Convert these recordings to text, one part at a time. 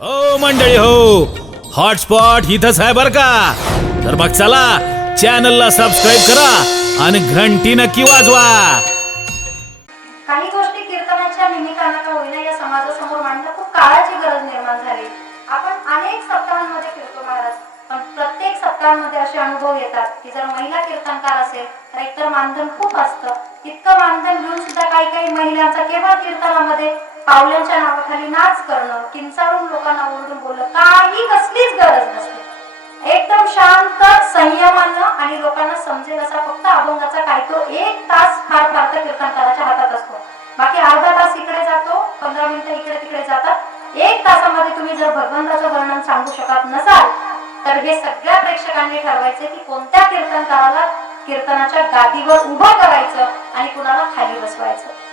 हो मंडळी हो, हॉटस्पॉट इथंच आहे बर का. तर मग चला चॅनलला सबस्क्राईब करा आणि घंटी नक्की वाजवा. काही गोष्टी कीर्तनाच्या निमित्तानं का होईना या समाजासमोर मांडणं खूप काळाची गरज निर्माण झाली. आपण अनेक सप्ताहांमध्ये फिरतो महाराज, पण प्रत्येक सप्ताहांमध्ये असे अनुभव येतात की जर महिला कीर्तनकार असेल तर एकतर मानधन खूप असतं. इतकं मानधन घेऊन सुद्धा काही काही महिलांचा केवळ कीर्तनामध्ये पावलांच्या नावाखाली नाच करणं, किंचाळून लोकांना ओरडून बोलणं, काही कसलीच गरज नसते. एकदम शांत संयमानं आणि लोकांना समजेल असा फक्त अभंगाचा काय तो 1 तास फार फार तर कीर्तनकाराच्या हातात असतो. बाकी अर्धा तास इकडे जातो, 15 मिनिटं इकडे तिकडे जातात. 1 तासामध्ये तुम्ही जर भगवंताचं वर्णन सांगू शकत नसाल तर हे सगळ्या प्रेक्षकांनी ठरवायचे की कोणत्या कीर्तनकाराला कीर्तनाच्या गादीवर उभं करायचं आणि कुणाला खाली बसवायचं.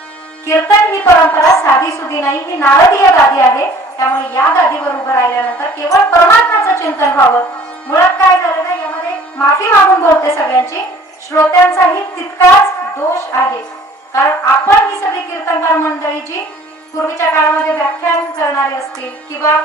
कीर्तन ही परंपरा साधी सुधी नाही, ही नारदीय गादी आहे. त्यामुळे या गादीवर उभं राहिल्यानंतर केवळ परमात्म्याचं चिंतन व्हावं. मुळात काय झालं ना, यामध्ये माफी मागून बोलते सगळ्यांची, श्रोत्यांचाही तितकाच दोष आहे. कारण आपण ही सगळी कीर्तनकार मंडळी जी पूर्वीच्या काळामध्ये व्याख्यान करणारे असतील किंवा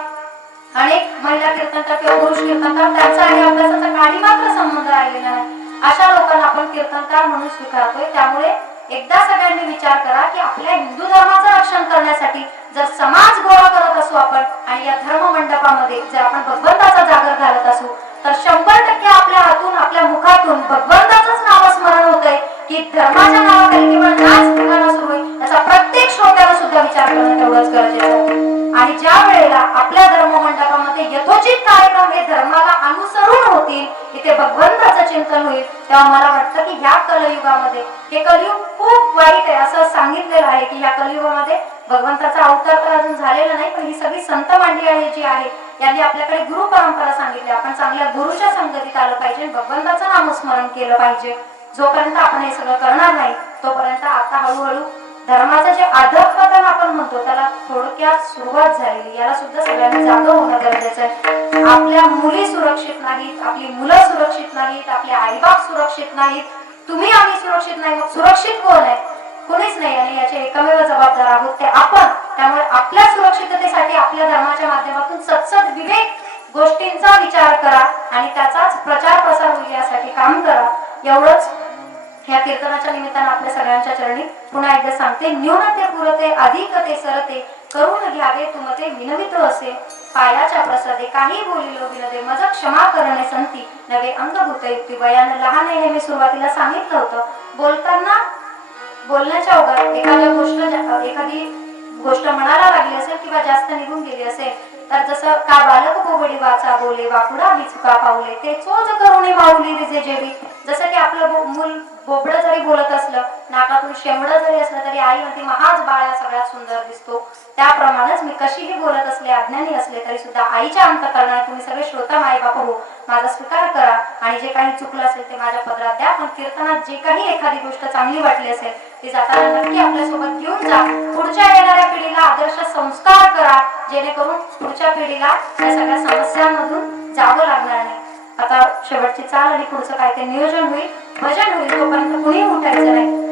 अनेक महिला कीर्तनकार किंवा पुरुष कीर्तनकार, त्यांचा आणि अभ्यासाचा काही मात्र संबंध राहिलेला नाही. अशा लोकांना आपण कीर्तनकार म्हणून स्वीकारतोय. त्यामुळे एकदा सगळ्यांनी विचार करा की आपल्या हिंदू धर्माचं रक्षण करण्यासाठी जर समाज गोळा करत असू आपण आणि या धर्म मंडपामध्ये जर आपण भगवंताचा जागर घालत असू तर 100% आपल्या हातून आपल्या मुखातून भगवंताचंच नामस्मरण होतंय की धर्माच्या नावाखाली केवळ नाच ठिकाणा सुरू आहे, याचा प्रत्येक श्रोत्याला सुद्धा विचार करणं तेवढंच गरजेचं आहे. आणि ज्या वेळेला आपल्या धर्म मंडपामध्ये यथोचित कार्यक्रम हे धर्माला अनुसरून होतील, इथे भगवंताचं चिंतन होईल, तेव्हा मला वाटतं की ह्या कलयुगामध्ये, हे कलियुग खूप वाईट आहे असं सांगितलेलं आहे की ह्या कलियुगामध्ये भगवंताचा अवतार तर अजून झालेला नाही, पण ही सगळी संत मंडळी जी आहे यांनी आपल्याकडे गुरु परंपरा सांगितली. आपण चांगल्या गुरुच्या संगतीत आलं पाहिजे, भगवंताचं नामस्मरण केलं पाहिजे. जोपर्यंत आपण हे सगळं करणार नाही तोपर्यंत आता हळूहळू धर्माचं जे अधःपतन आपण म्हणतो त्याला थोडक्यात सुरुवात झालेली. याला सुद्धा सगळ्यांनी जागं होणं गरजेचं आहे. आपल्या मुली सुरक्षित नाहीत, आपली मुलं सुरक्षित नाहीत, आपले आईबाप सुरक्षित नाहीत, तुम्ही आम्ही सुरक्षित नाही, मग सुरक्षित कोण आहे? कोणीच नाही. आणि याचे एकमेव जबाबदार आहोत ते आपण. त्यामुळे आपल्या सुरक्षिततेसाठी आपल्या धर्माच्या माध्यमातून सतसत विवेक गोष्टींचा विचार करा आणि त्याचाच प्रचार प्रसार होईल यासाठी काम करा. एवढंच या कीर्तनाच्या निमित्तानं आपल्या सगळ्यांच्या चरणी पुन्हा एकदा सांगते. न्यूनते पुरते अधिकते सरते करून घ्यावे तुमते विनवित असे पायाच्या प्रसादे काही बोलिलो विनदे मज क्षमा करणे संती नवे अंगभूत युक्ती बयान लहान हे मी सुरुवातीला सांगितलं होतं. बोलताना बोलण्याच्या ओघात एखादी गोष्ट म्हणायला लागली असेल किंवा जास्त निघून गेली असेल तर जसं का बालक बोबडी वाचा बोले वाकुडा ही चुका पावले ते चोज करुणी माऊली रिजे जेवी. जसं की आपलं मूल बोबडं जरी बोलत असलं, नाकातून शेंबडं जरी असलं तरी आई म्हणते महाज बाळा सगळ्यात सुंदर दिसतो. त्याप्रमाणेच मी कशीही बोलत असले, अज्ञानी असले तरी सुद्धा आईच्या अंतःकरणात तुम्ही सगळे श्रोता माय बाप हो, माझा स्वीकार करा आणि जे काही चुकलं असेल ते माझ्या पदरात द्या. पण कीर्तनात जे काही एखादी गोष्ट चांगली वाटली असेल ती जाताना नक्की आपल्यासोबत घेऊन जा. पुढच्या येणाऱ्या पिढीला आदर्श संस्कार करा जेणेकरून पुढच्या पिढीला या सगळ्या समस्यांमधून जावं लागणार नाही. आता शेवटची चाल आणि पुढचं काय ते नियोजन होईल, भजन होईल, तोपर्यंत कुणी उठायचं नाही.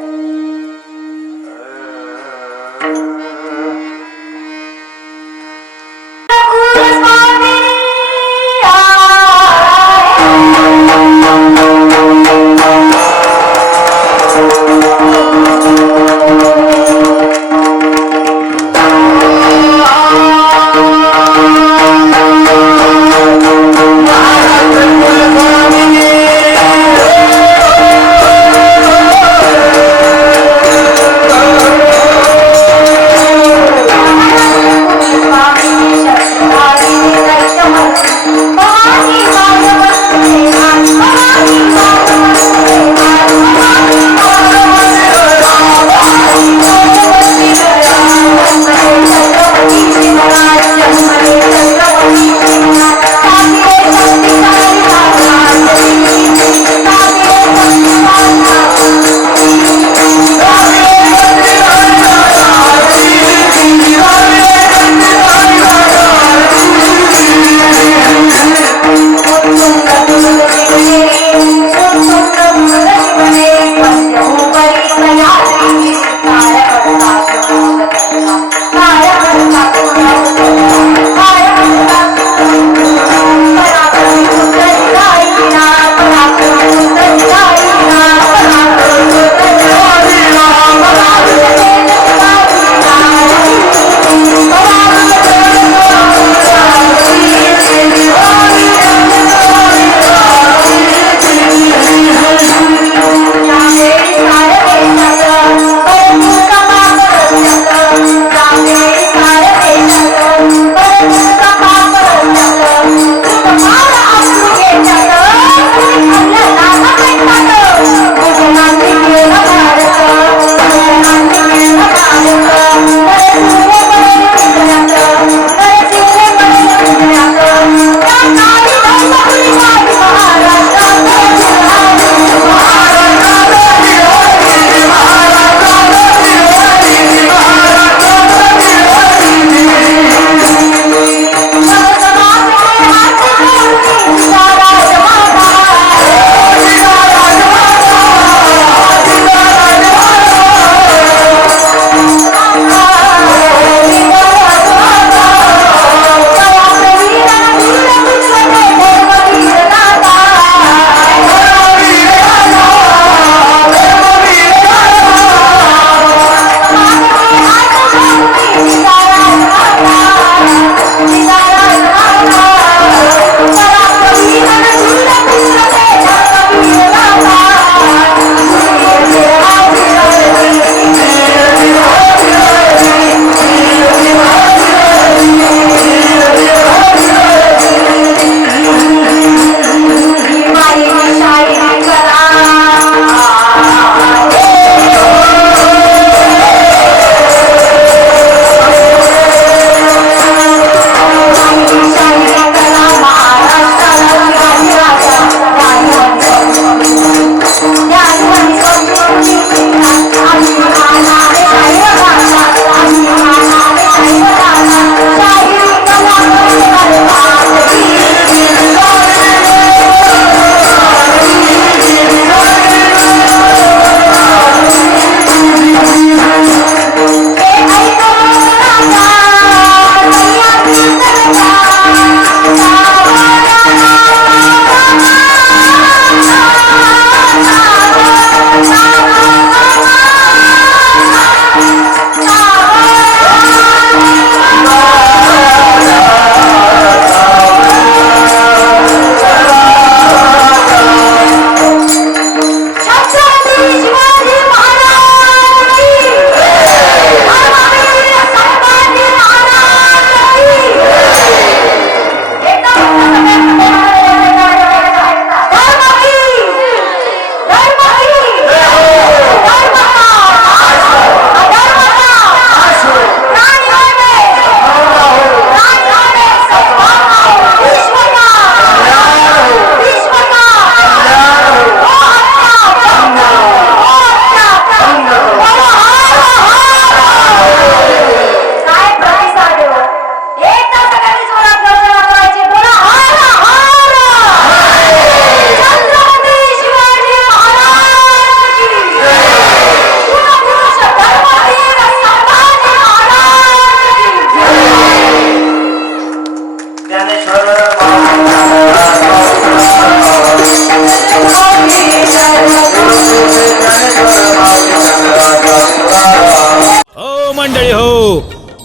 हो मंडळी हो,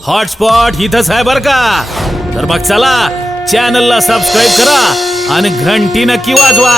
हॉटस्पॉट इथंच आहे बर का. तर मग चला चॅनलला सबस्क्राईब करा आणि घंटी नक्की वाजवा.